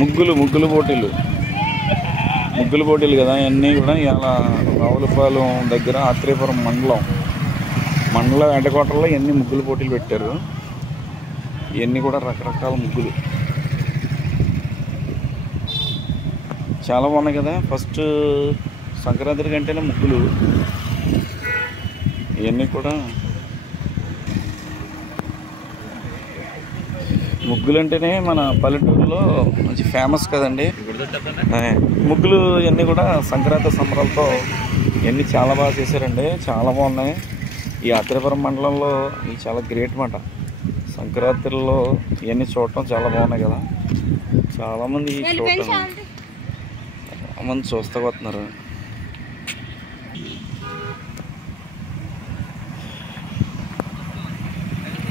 ముగ్గులు పోటీలు కదా ఇవన్నీ కూడా ఇలా రావులపాలెం దగ్గర ఆత్రేయపురం మండల వెంటకోటలో ఇవన్నీ ముగ్గులు పోటీలు పెట్టారు. ఇవన్నీ కూడా రకరకాల ముగ్గులు చాలా బాగున్నాయి కదా. ఫస్ట్ సంక్రాంతి కంటేనే ముగ్గులు ఇవన్నీ కూడా ముగ్గులు అంటేనే మన పల్లెటూరులో మంచి ఫేమస్ కదండి ముగ్గులు. ఇవన్నీ కూడా సంక్రాంతి సంబరాలతో ఇవన్నీ చాలా బాగా చేశారండి, చాలా బాగున్నాయి. ఈ ఆత్రేయపురం మండలంలో ఇది చాలా గ్రేట్ మాట. సంక్రాంతిలో ఇవన్నీ చూడటం చాలా బాగున్నాయి కదా. చాలామంది చూస్తూ పోతున్నారు.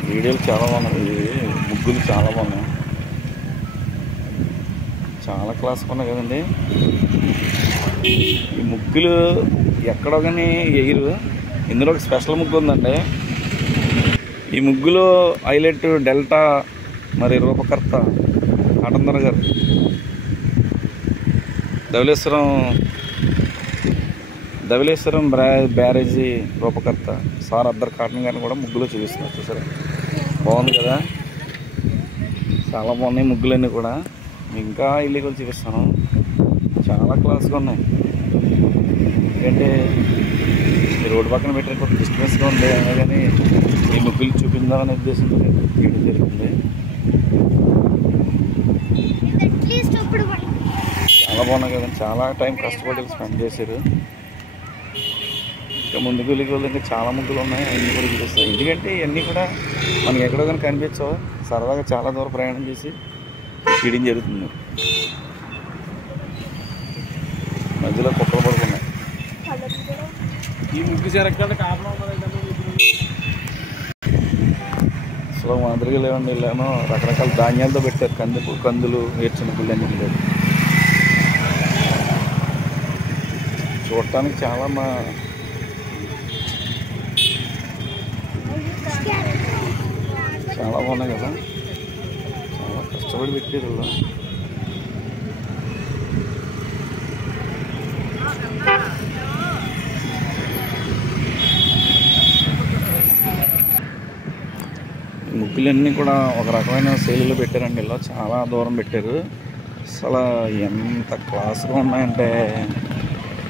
వీడియోలు చాలా బాగున్నాయి, ముగ్గులు చాలా బాగున్నాయి, చాలా క్లాస్ ఉన్నాయి కదండి. ఈ ముగ్గులు ఎక్కడో కానీ ఎయిరు. ఇందులో ఒక స్పెషల్ ముగ్గు ఉందండి. ఈ ముగ్గులో హైలైట్ డెల్టా మరి రూపకర్త కాటందర గారు, ధవళేశ్వరం బ్యారేజీ రూపకర్త సార్ అద్దర్ కాటన్ గారిని కూడా ముగ్గులో చూపిస్తున్నారు. చూసారా బాగుంది కదా, చాలా బాగున్నాయి ముగ్గులన్నీ కూడా. ఇంకా ఇల్లు కూడా చూపిస్తాను, చాలా క్లాస్గా ఉన్నాయి. ఎందుకంటే రోడ్డు పక్కన పెట్టిన కొంచెం డిస్టర్బెన్స్గా ఉంది, అయినా కానీ ఈ ముగ్గులు చూపించాలనే ఉద్దేశంతో తీయడం జరుగుతుంది. చాలా బాగున్నాయి కదండి, చాలా టైం కష్టపడి స్పెండ్ చేశారు. ఇంకా ముందుకు వెళ్ళి ఇంకా చాలా ముగ్గులు ఉన్నాయి, అన్నీ కూడా చూపిస్తాయి. ఎందుకంటే ఇవన్నీ కూడా మనకి ఎక్కడో కానీ కనిపించవు. సరదాగా చాలా దూరం ప్రయాణం చేసి తీయడం జరుగుతుంది. మధ్యలో కుక్కలు పడుకున్నాయి. ఈ ముగ్గు అసలు మాదిరిగా లేవండి. ఇలానో రకరకాల ధాన్యాలతో పెట్టారు, కందులు వేరుశనగలు అన్నీ పెట్టారు. చూడటానికి చాలా చాలా బాగున్నాయి కదా, చాలా కష్టపడి పెట్టారు. ముగ్గులన్నీ కూడా ఒక రకమైన శైలిలో పెట్టారండి. ఇలా చాలా దూరం పెట్టారు. అసలు ఎంత క్లాస్గా ఉన్నాయంటే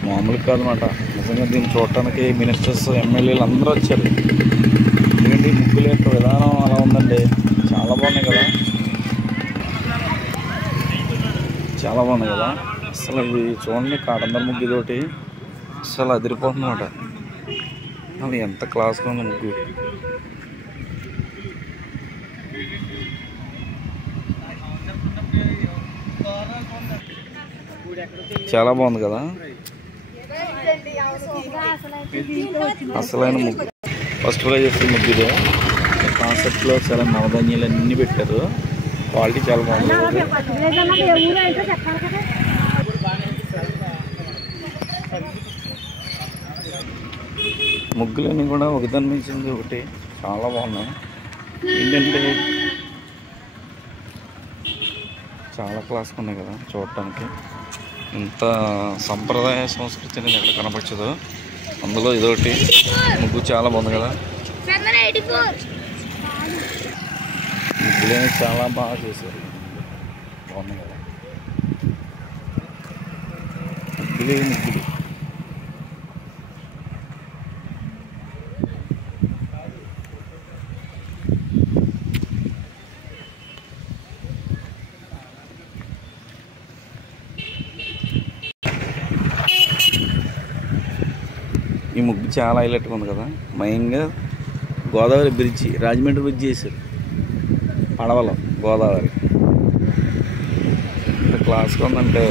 మామూలు కాదన్నమాట. నిజంగా దీన్ని చూడటానికి మినిస్టర్స్, ఎమ్మెల్యేలు అందరూ వచ్చారు. ఎందుకంటే ఈ ముగ్గుల యొక్క విధానం అలా ఉందండి. చాలా బాగున్నాయి కదా, చాలా బాగున్నాయి కదా. అసలు ఇది చూడండి, కాటందర ముగ్గు తోటి అసలు అదిరిపోతుందన్నమాట. అది ఎంత క్లాస్గా ఉంది ముగ్గు. చాలా బాగుంది కదా. అసలైన ముగ్గు ఫస్ట్ ప్రైజ్ వస్తుంది ముగ్గు. ఇదే కాన్సెప్ట్లో చాలా నవధాన్యాలు అన్నీ పెట్టారు. క్వాలిటీ చాలా బాగుంది. ముగ్గులన్నీ కూడా ఒకదాని మించింది ఒకటి చాలా బాగున్నాయి. ఏంటంటే చాలా క్లాస్గా ఉన్నాయి కదా చూడటానికి. ఇంత సంప్రదాయ సంస్కృతి అనేది ఎక్కడ కనపరచదు. అందులో ఇదొకటి ముగ్గు చాలా బాగుంది కదా. ముగ్గులే చాలా బాగా చేశారు, బాగున్నాయి కదా. ముగ్గులు ఈ ముగ్గు చాలా హైలైట్గా ఉంది కదా. మెయిన్గా గోదావరి బ్రిడ్జి, రాజమండ్రి బ్రిడ్జి చేశారు పడవలో. గోదావరి ఇంత క్లాస్గా ఉందంటే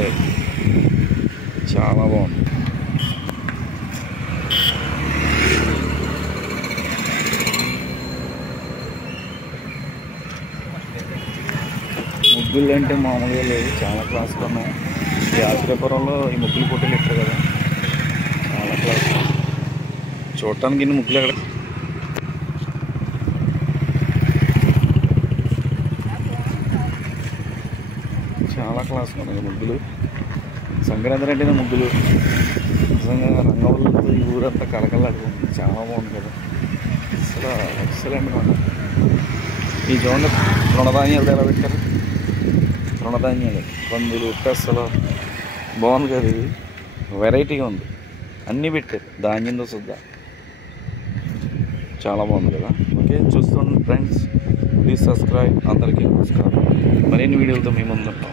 చాలా బాగుంది. ముగ్గులు అంటే మామూలుగా లేదు, చాలా క్లాస్గా ఉన్నాయి. ఈ ఆత్రేయపురంలో ఈ ముగ్గులు పోటీలు ఇస్తారు కదా, చాలా క్లాస్. చూడటానికి ఇన్ని ముగ్గులు ఎక్కడ చాలా క్లాస్ ఉన్నాయి ముగ్గులు. సంక్రాంతి అంటేనే ముగ్గులు. నిజంగా రంగవల్లితో ఈ ఊరంతా కలకలాడుకుంటుంది. చాలా బాగుంది కదా, అసలు ఎక్సలెంట్గా ఉంది. ఈ చూడండి తృణధాన్యాలు ఎలా పెట్టారు, తృణధాన్యాలు, కందులు, పెసలు, బాగుంది కదా. ఇది వెరైటీగా ఉంది, అన్నీ పెట్టారు ధాన్యంతో సుద్దా. చాలా బాగుంది కదా. ఓకే, చూస్తుండండి ఫ్రెండ్స్, ప్లీజ్ సబ్స్క్రైబ్. అందరికీ నమస్కారం. మరిన్ని వీడియోలతో మేము ముందుంటాం.